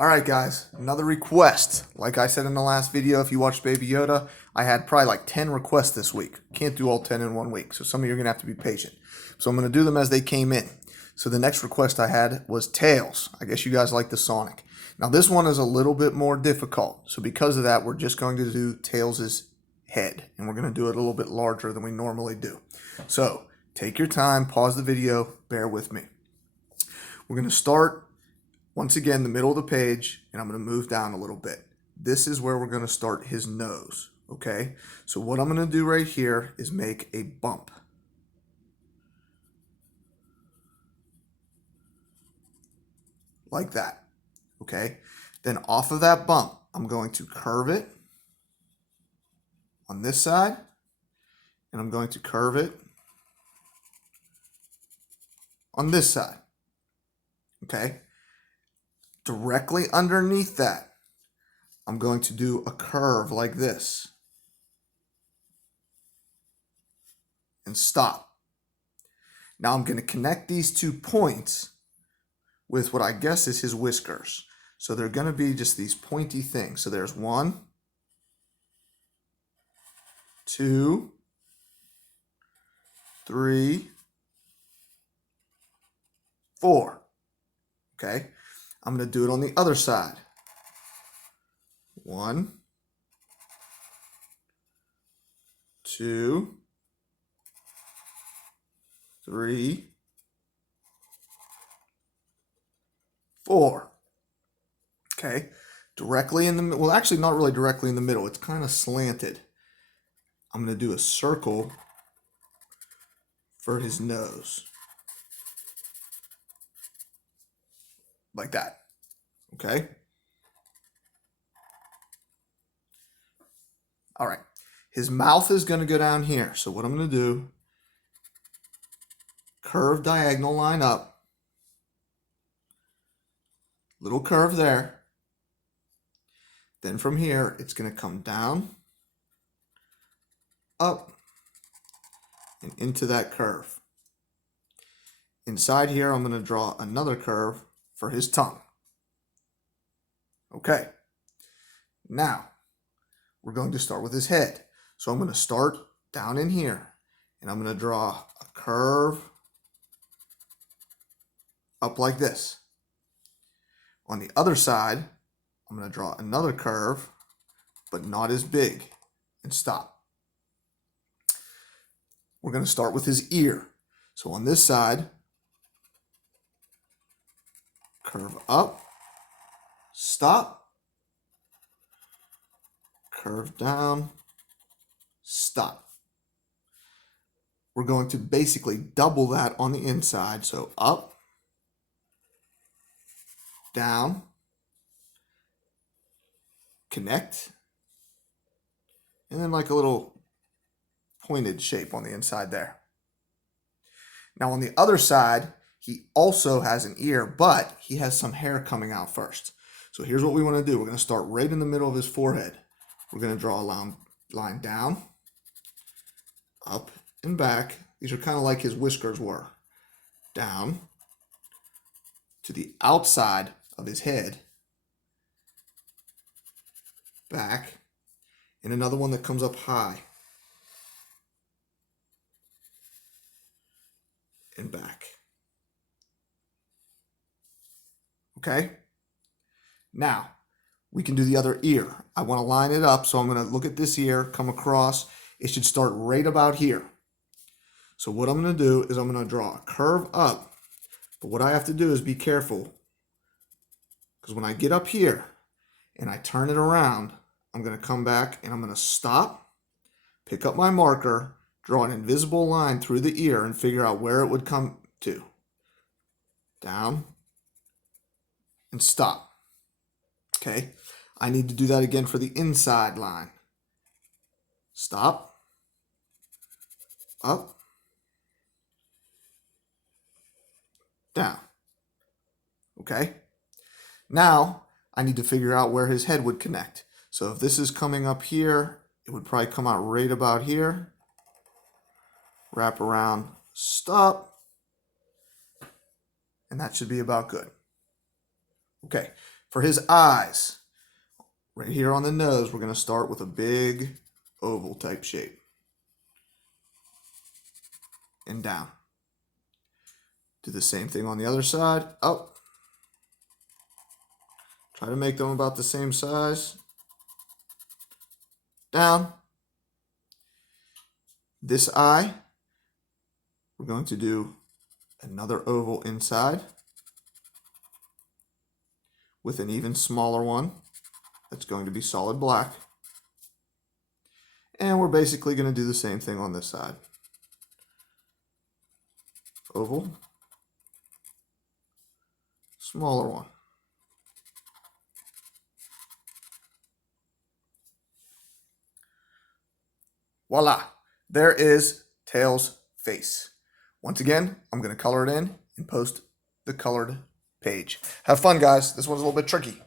Alright guys, another request. Like I said in the last video, if you watched Baby Yoda, I had probably like 10 requests this week. Can't do all 10 in one week, so some of you are going to have to be patient. So I'm going to do them as they came in. So the next request I had was Tails. I guess you guys like the Sonic. Now this one is a little bit more difficult, so because of that we're just going to do Tails' head. And we're going to do it a little bit larger than we normally do. So take your time, pause the video, bear with me. We're going to start once again, the middle of the page, and I'm going to move down a little bit. This is where we're going to start his nose, okay? So what I'm going to do right here is make a bump. Like that, okay? Then off of that bump, I'm going to curve it on this side, and I'm going to curve it on this side, okay? Directly underneath that, I'm going to do a curve like this and stop. Now I'm going to connect these 2 points with what I guess is his whiskers. So they're going to be just these pointy things. So there's 1, 2, 3, 4. Okay? I'm going to do it on the other side. 1, 2, 3, 4. Okay, directly in the, well, actually not really directly in the middle. It's kind of slanted. I'm going to do a circle for his nose. Like that. Okay? All right. His mouth is going to go down here. So what I'm going to do, curve diagonal line up. Little curve there. Then from here, it's going to come down, up, and into that curve. Inside here, I'm going to draw another curve for his tongue. Okay. Now, we're going to start with his head. So I'm going to start down in here, and I'm going to draw a curve up like this. On the other side, I'm going to draw another curve, but not as big, and stop. We're going to start with his ear. So on this side, curve up, stop, curve down, stop. We're going to basically double that on the inside. So up, down, connect, and then like a little pointed shape on the inside there. Now on the other side, he also has an ear, but he has some hair coming out first. So here's what we want to do. We're going to start right in the middle of his forehead. We're going to draw a line down, up and back. These are kind of like his whiskers were. Down to the outside of his head, back, and another one that comes up high and back. Okay? Now, we can do the other ear. I want to line it up, so I'm going to look at this ear, come across. It should start right about here. So what I'm going to do is I'm going to draw a curve up, but what I have to do is be careful, because when I get up here and I turn it around, I'm going to come back and I'm going to stop, pick up my marker, draw an invisible line through the ear and figure out where it would come to. Down and stop. Okay, I need to do that again for the inside line. Stop, up, down. Okay, now I need to figure out where his head would connect. So if this is coming up here, it would probably come out right about here. Wrap around, stop, and that should be about good. Okay, For his eyes, right here on the nose, we're going to start with a big oval type shape. And down. Do the same thing on the other side. Up. Try to make them about the same size. Down. This eye, we're going to do another oval inside with an even smaller one that's going to be solid black. And we're basically going to do the same thing on this side. Oval, smaller one. Voila, there is Tails' face. Once again, I'm going to color it in and post the colored page. Have fun, guys. This one's a little bit tricky.